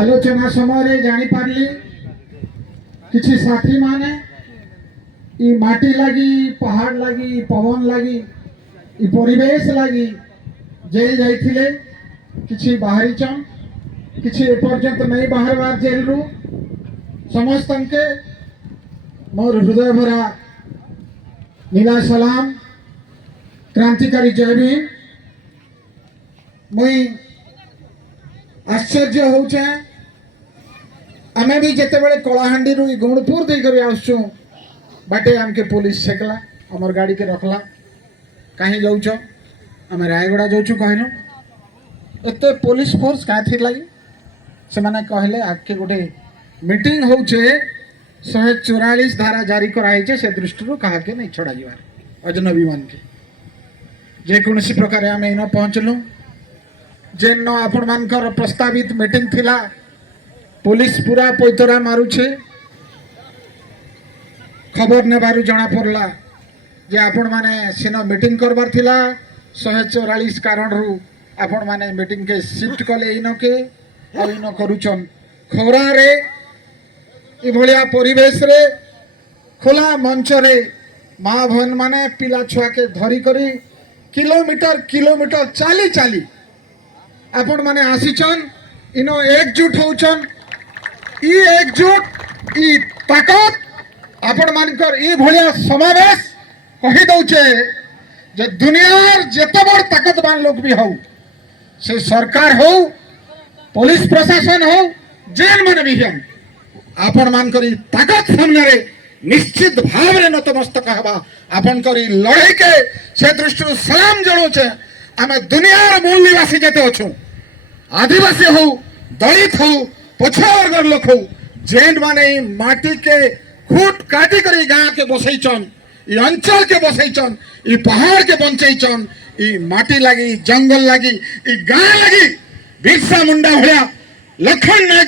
आलोचना समय जानी पारली किसी साथी माने ई माटी लगी पहाड़ लगी पवन लगी ई परिवेश लगी जेल जाइथिले किसी बाहरी चन किसी एपर्यंत नहीं बाहर बार जेल रु समस्त के मोर हृदय भरा नीला सलाम क्रांतिकारी जय भीम। मुई आश्चर्य होचे आमे भी जेते बेले कलाहांडी रु गुणपुर दे करी आसछु बाटे हमके पुलिस छेकला हमर गाड़ी के रखला कहीं जाउछ आमे रायगड़ा जाउछु कहलो एते पुलिस फोर्स का थी लगी से माने कहले आके गोटे मीटिंग होचे 144 धारा जारी कराई से दृष्टि कहा के नहीं छड़ा जीवार अजनबी मन के जेकोसी प्रकार आम इन पहुँचलु जेन आपण मानकर प्रस्तावित मीटिंग थिला पुलिस पूरा पैतरा मारुछे खबर नेबारु जना पड़ला जे आपण माने सिनो मीटिंग करबार थिला 144 कारण रु आपण माने मीटिंग के शिफ्ट कले इन के इन करूचन खरा रे इ भलिया परिवेश रे खोला मंच रे माँ भन माने पिला छुआ के धरी करी किलोमीटर किलोमीटर चाली चाली आपण माने आसीचन इनो एकजुट होचन ई एकजुट ई ताकत आपण मानकर ई भलिया समावेश कहि दउचे जे दुनियार जेते बड़ ताकतवान लोग भी हो से सरकार हो पुलिस प्रशासन हो जेल मन भी हम आपण मानकर ई ताकत सामने रे निश्चित भाव रे नतमस्तक हवा आपण करी लड़ाई के से दृष्टि सलाम जणोचे आमे दुनियार मूल निवासी जेते अछु आदिवासी हो दलित हो पछुआ वर्ग लोक हो जेन माने माटी के खूट काटी करी गाँ के बसैचन ई अंचल के बसैचन ई पहाड़ के बंचैचन ई माटी लगी जंगल लगी ई गाँ लगी बिरसा मुंडा भया लखन नायक